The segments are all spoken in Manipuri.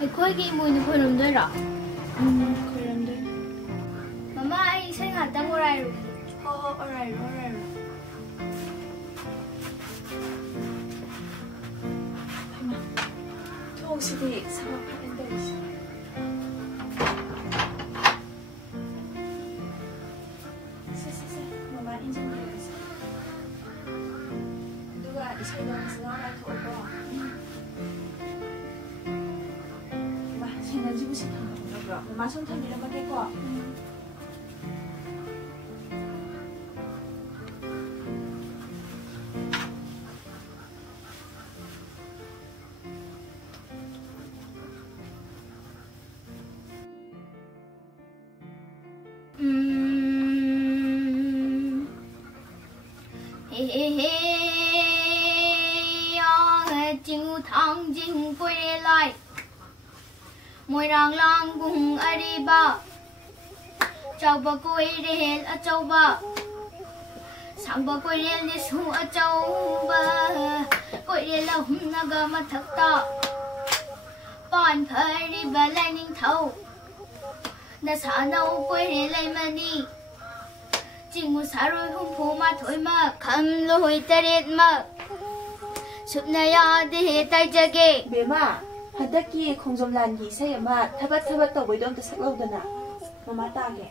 ꯑꯩꯈꯣꯏꯒꯤ ꯏꯃꯣꯏꯅꯨ ꯈꯣꯏꯔꯝꯗꯣꯏꯔꯣ? ꯈꯣꯏꯔꯝꯗꯣꯏ꯫ ꯃꯃꯥ ꯑꯩ ꯏꯁꯩ ꯉꯥꯛꯇꯪ ꯎꯔꯥꯏꯔꯨꯒꯦ꯫ ꯍꯣꯏ ꯑꯣꯔꯥꯏꯔꯣ ꯑꯣꯔꯥꯏꯔꯣ꯫ ꯍꯩꯃꯥ ꯊꯣꯡꯁꯤꯗꯤ ꯁꯥꯕ ꯐꯠꯂꯦ ꯇꯧꯔꯤꯁꯦ꯫ ꯁꯦ ꯃꯃꯥ ꯏꯟꯖꯤꯟ ꯂꯩꯔꯁꯦ꯫ ꯑꯗꯨꯒ ꯏꯁꯩꯗꯣ ꯐꯖꯅ ꯉꯥꯏꯊꯣꯛꯑꯣꯀꯣ꯫ ꯁꯦꯟꯗꯜꯁꯤꯕꯨ ꯁꯤ ꯊꯝꯕ꯭ꯔꯣ? ꯃꯃꯥ ꯁꯨꯝ ꯊꯝꯕꯤꯔꯝꯃꯒꯦꯀꯣ꯫ Chinh thang chinh quay lại môi rang lang cùng ariba chào bà quay rèn ở châu bà sang bà quay rèn đi xuống ở châu bà quay rèn là hôm naga mà thật ta bàn phải đi bà lại ninh thâu na sa nâu quay rèn lại mà đi chinh một sa rồi hôm phố mà thôi mà khăm lôi teret mà ꯁꯨꯞꯅ ꯌꯥꯗꯦ ꯇꯥꯏꯖꯒꯦ ꯕꯦꯝꯃ ꯍꯟꯗꯛꯀꯤ ꯈꯣꯡꯖꯣꯝ ꯂꯥꯟꯒꯤ ꯏꯁꯩ ꯑꯃ ꯊꯕꯠ ꯇꯧꯕꯩꯗꯣ ꯑꯝꯇ ꯁꯛꯂꯧꯗꯅ ꯃꯃꯥ ꯇꯥꯒꯦ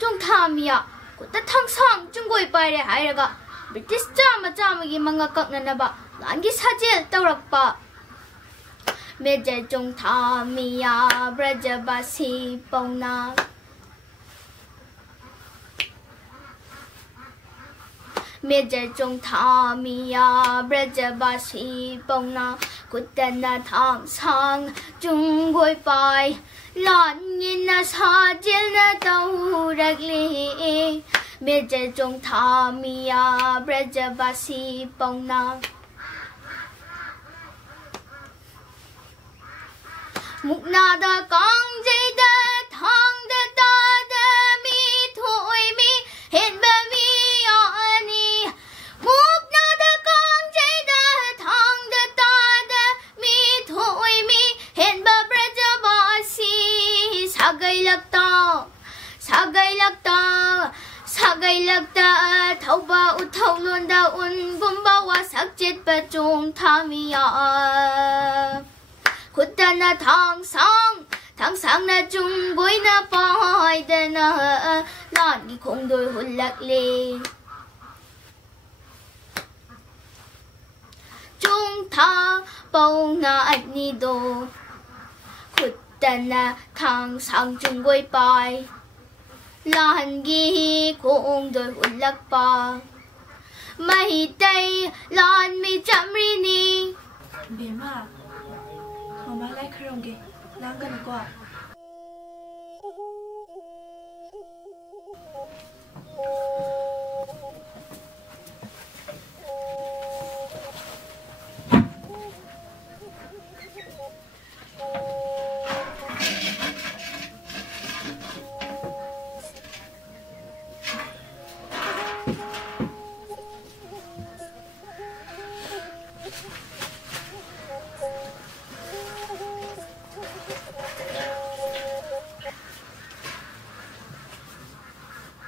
ꯆꯣꯡꯊꯥꯃꯤꯌꯥ ꯈꯨꯠꯇ ꯊꯥꯡꯁꯥꯡ ꯆꯨꯡꯒꯣꯏ ꯄꯥꯏꯔꯦ ꯍꯥꯏꯔꯒ ꯕ꯭ꯔꯤꯇꯤꯁ ꯆꯥꯝꯃꯒꯤ ꯃꯉꯥ ꯀꯛꯅꯅꯕ ꯂꯥꯟꯒꯤ ꯁꯥꯖꯦꯜ ꯇꯧꯔꯛꯄ Major Chongthamiya Brajabasi Pauna Major Chongthamiya Brajabasi Pauna Kutana Thang Sang Chungoi Pai Lan Yina Sajil Na Tauragli Major Chongthamiya Brajabasi Pauna Muknada kong jay da thang da ta da mi thui mi hen ba mi ani Muknada kong jay da thang da ta da mi thui mi hen ba brajabasi sagai lakta thauba uthau londa un gumba wa sakjet ba Chongthamiya Kutana thang sang na chung boy na pai da na lan gi khong doi hul lak le chung tha pau na ani do Kutana thang sang chung boy pai lan gi khong doi hul lak pa mai tai lan mi chamri ni ꯕꯦꯝꯃ ꯃꯃꯥ ꯂꯥꯏ ꯈꯔꯝꯒꯦ ꯂꯥꯡꯒꯅꯨꯀꯣ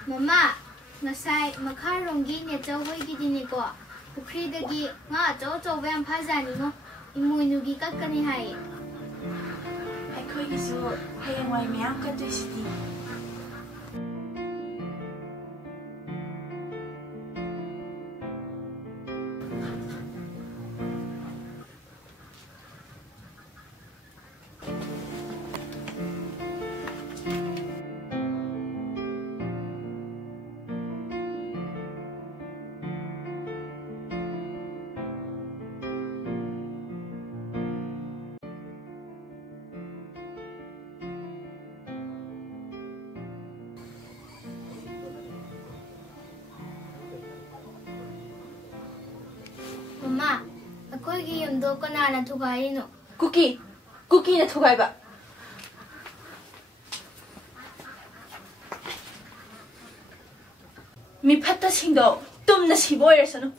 Mama, ngasai makharonggi nechawoi gidini ko. Pukhridagi nga achaw bayam phajani no. Imoinugi kakkani hai. ꯑꯩꯈꯣꯏꯒꯤꯁꯨ ꯍꯌꯦꯡꯋꯥꯏ ꯃꯌꯥꯝ ꯀꯠꯇꯣꯏꯁꯤꯗꯤ Mama, ako'y yumdo ko na natugayin no. Cookie na thugay ba? 미파타싱도 tumna siboirasanu.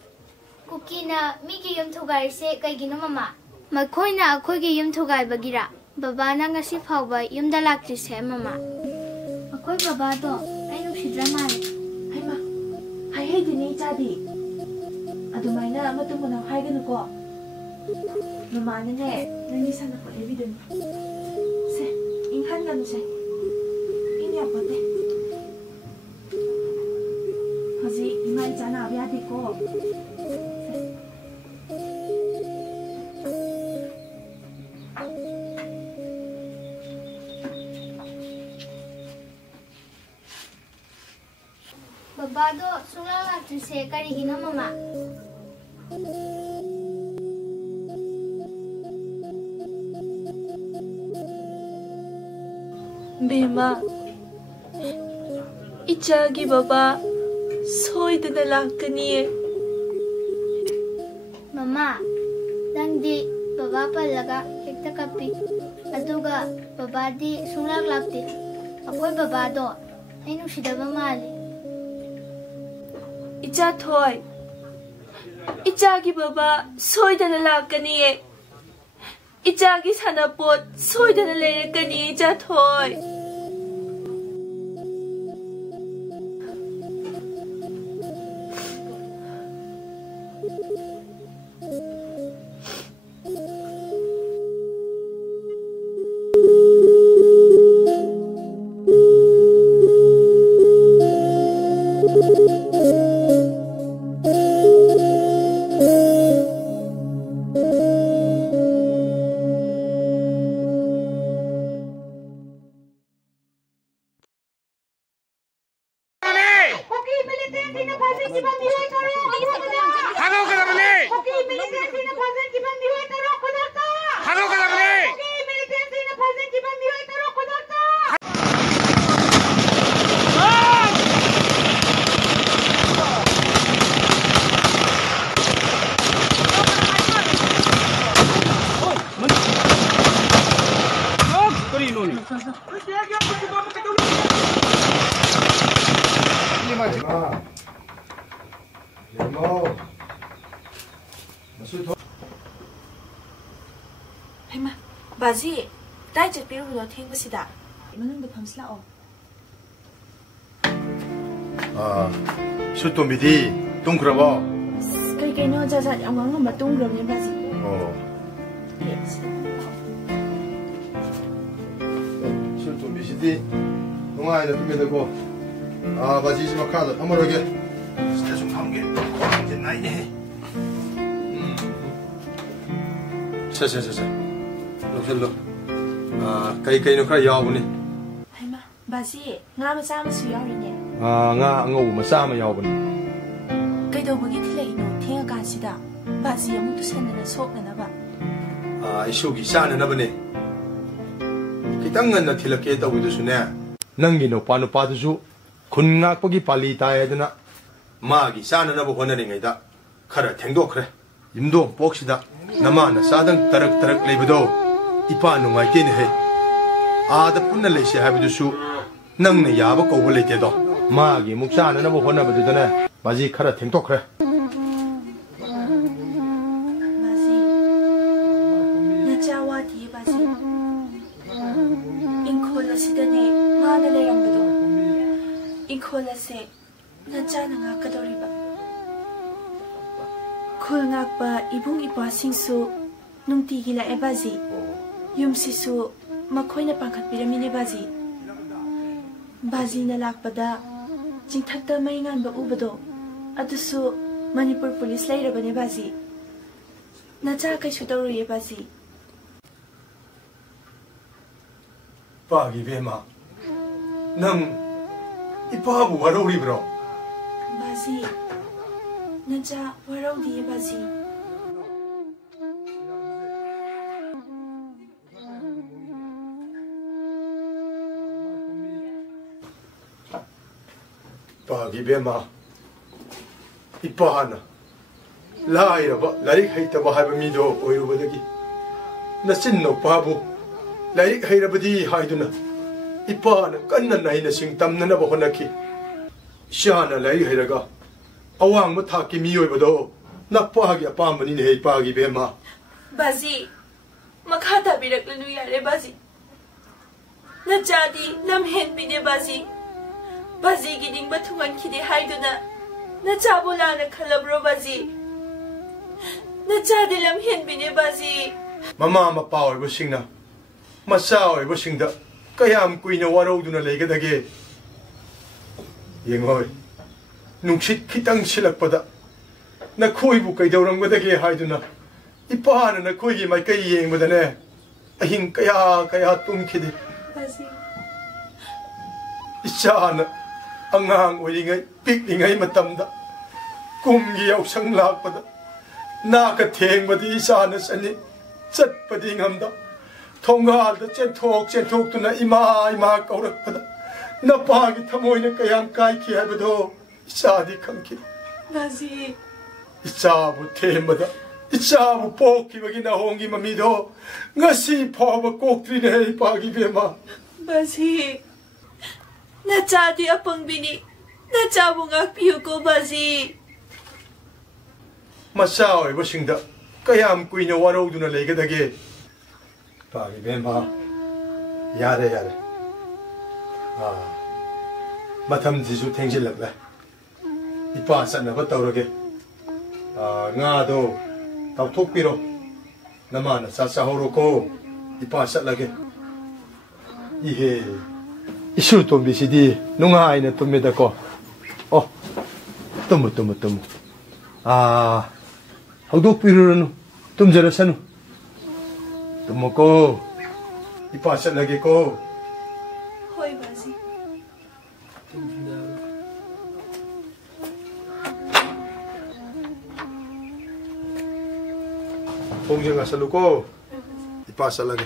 Kukina migi yum thugarise kaigino mama. Makoina akoigi yum thugai bagira. Baba na ngasi phawba yumda laktrise mama. Akoi baba do ai nusidra male. Haima. Hai dini jadi. Adumaina matunguna haiganu ko. Mama ne nangi sana ko evident. Se inghan ganu se. Ini apa teh? Haji imai jana abiadi ko. Baba do sunglang laktrise karigino mama. Bema, ichagi baba, soidana lakaniye. Mama, nangdi baba palaga hekta kapi. Aduga baba di sunglang lakti. Akoy baba do ay nusidaba mali. Icha thoy, ichagi baba, soidana lakaniye. Ichagi sanapot, soidana lerekani icha thoy. Haima, bazi, dai jet piru do theng basida. Manung do phamsla o. Shoot to midi, tung krabo. Kai no jaja amang ma tung gram ne bazi. Oh. Yes. Shoot to midi. Nungai na tume dago. Bazi si makala amoroge. Station hamge. Hamge nai ne. Cha. Hello. Kai no kra yaw ni. Haima, bazi, nga ma sa ma su yaw ni. Nga ngau ma sa ma yaw ni. Kai do bagi thilai no thenga ka sida. Bazi amu tu san na sok na ba. Isu gi sa na ba ne. Kitang na thilake ta wi du su ne. Nangi no pa du su khun ngak pa gi pali ta ya duna. Ma gi sa na ba hona ri ngai da. Khara thengdo khre. Imdo boksida namana sadang tarak leibudo. Ipa no ngai tin he ada punna le se habidu su nang ne yaba ko bole te do ma gi muksa na bo hona badu dana baji khara theng to khre bazi na chawa ti bazi in khola sidane ma na le yam bado in khola se na cha na nga ka dori ba khol ngak ba ibung ipa singsu nungti gila e bazi Yum sisu makoy na pangkat piramine bazi. Bazi na lakpada jingthakta maingan ba ubado. Adusu Manipur police laira bane bazi. Nacha kay sutaru ye bazi. Pagi bema. Nang ipa bu warori bro. Bazi. Nacha warau di ye bazi. Pagi bema. Ipahana. Lairaba larik haitaba haiba mido oyubadagi. Nasinno pabu. Larik hairabadi haiduna. Ipahana kanna naina sing tamnana ba honaki. 시아나 레이 해라가 아왕 뭐 타기 미요이버도 나빠하기 아빠만이네 해빠하기 베마 바지 막하다 비락르누 야레 바지 나자디 lamhenbine 바지 바지 기딩 바퉁한 키디 하이두나 나자보라나 칼라브로 바지 나자디 lamhenbine 바지 마마 마빠 오이버싱나 마사 오이버싱다 까얌 꾸이나 와로우두나 레이가다게 잉어이 눅싯 키땅 실락보다 나 코이부 까이더우랑 거다게 하이두나 이빠하는 나 코이기 마이까이 예행보다네 아힘 까야 뚱키디 바지 이샤나 앙앙 오이링의 삑링의 마땀다 꿈기 역상 락보다 나가 탱버디 이샤나 산니 zatbadi ngamda thongal da chen thok tuna ima kaurakpada napa gi thamoina kayam kai ki habado isadi khamki 바지 ichabu themada ichabu pokki bagi na hongi mami do ngasi phoba kokri ne pagi bema 바지 나자디 아펑비니 나자봉아 피우고 바지 masao ibo singda kayam kuina waroduna legadage pagi bema yare matam jisu tengsilakla ipa sanaba tawrage nga do tawthokpiro namana sasahoroko ipa satlage ihe isu tombisidi nungaina tummedako tumu hawdokpiruranu tumjarasanu tumoko ipa satlage ko 호이 바지 봉쟁가 살루고 이빠 살라게